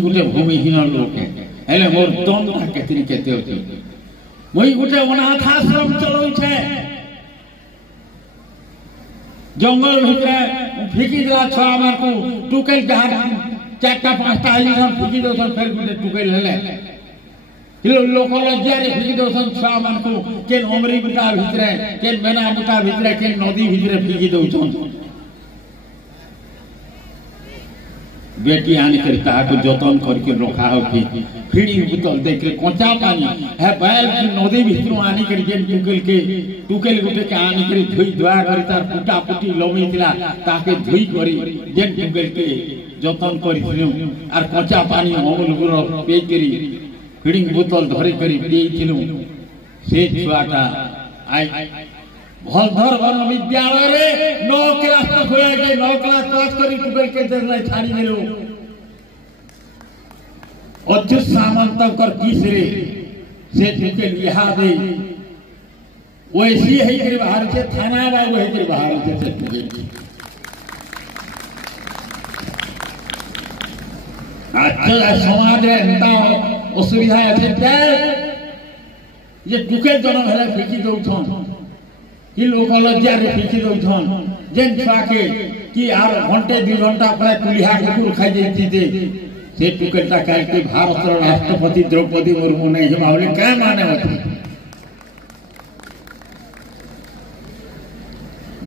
गोटे भूमिहीन लोक हेले मोर दम केतरी केते अछि मुई गोटे अनाथाश्रम चलाउछे जंगल भितरे फिकी दिला छुआ मार को टुकेल जहाँ चारटा पांचटा आई फिकी दोसन फिर गोटे टुकेल हेले लोक लज्जा फिकी दोसन छुआ मान को केन अमरी बुटा भितरे केन मेना बुटा भितरे केन नदी भितरे फिकी दउछन बेटी आनी कर ताको जतन करके रखा हो फिड़ी बोतल देख कंचा पानी है बैल की नदी भितर आनी कर टुकेल गोटे के आनी कर धोई धुआ कर तार पुटा पुटी लमेइतिला ताके धोई करी जेन टुकेल के जतन करिथिलु आर कंचा पानी अमूल गुरो पे करी फिड़ी बोतल धरी करी पियथिलु से छुआटा आई भलधर वन विद्यालय रे 9 क्लास तक होया गई 9 क्लास पास करी टुकेल के देला छाड़ी देलो अच्युत सामंत कर किस रे से टुकेल लिहा दे वैसी है के बाहर से थाना बाबू है के बाहर से टुकेल आज समाज रे एंता असुविधा है ये टुकेल जन्म है फेंकी दउछन कि लोक लज्जा रे फिकी दउछन जेन छुआ के कि आर घंटे 2 घंटा पर कुलिहा कुकुर खाई जेती दे से टुकेलटा काल के भारत राष्ट्रपति द्रौपदी मुर्मू ने जमावले क्या माने होती